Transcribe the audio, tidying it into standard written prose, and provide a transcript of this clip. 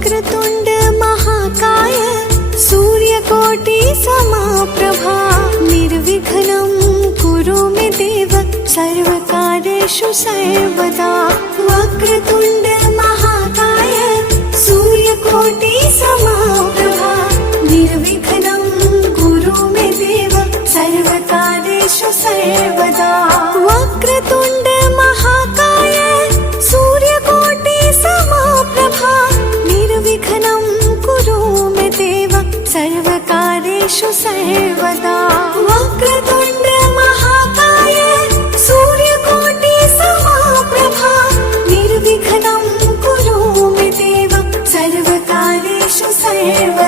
वक्रतुण्ड महाकाय सूर्यकोटि समप्रभा निर्विघ्नं कुरु मे देव सर्वकार्येषु सर्वदा। वक्रतुण्ड महाकाय सूर्यकोटि समप्रभा निर्विघ्नं कुरु मे देव सर्वकार्येषु सर्वदा। वक्रतुण्ड महाकाय सूर्यकोटि समप्रभा निर्विघ्नं कुरु मे देव सर्वकार्येषु सर्वदा। वक्रतुण्ड महाकाय सूर्यकोटि समप्रभा निर्विघ्नं कुरु मे देव सर्वकार्येषु सर्वदा।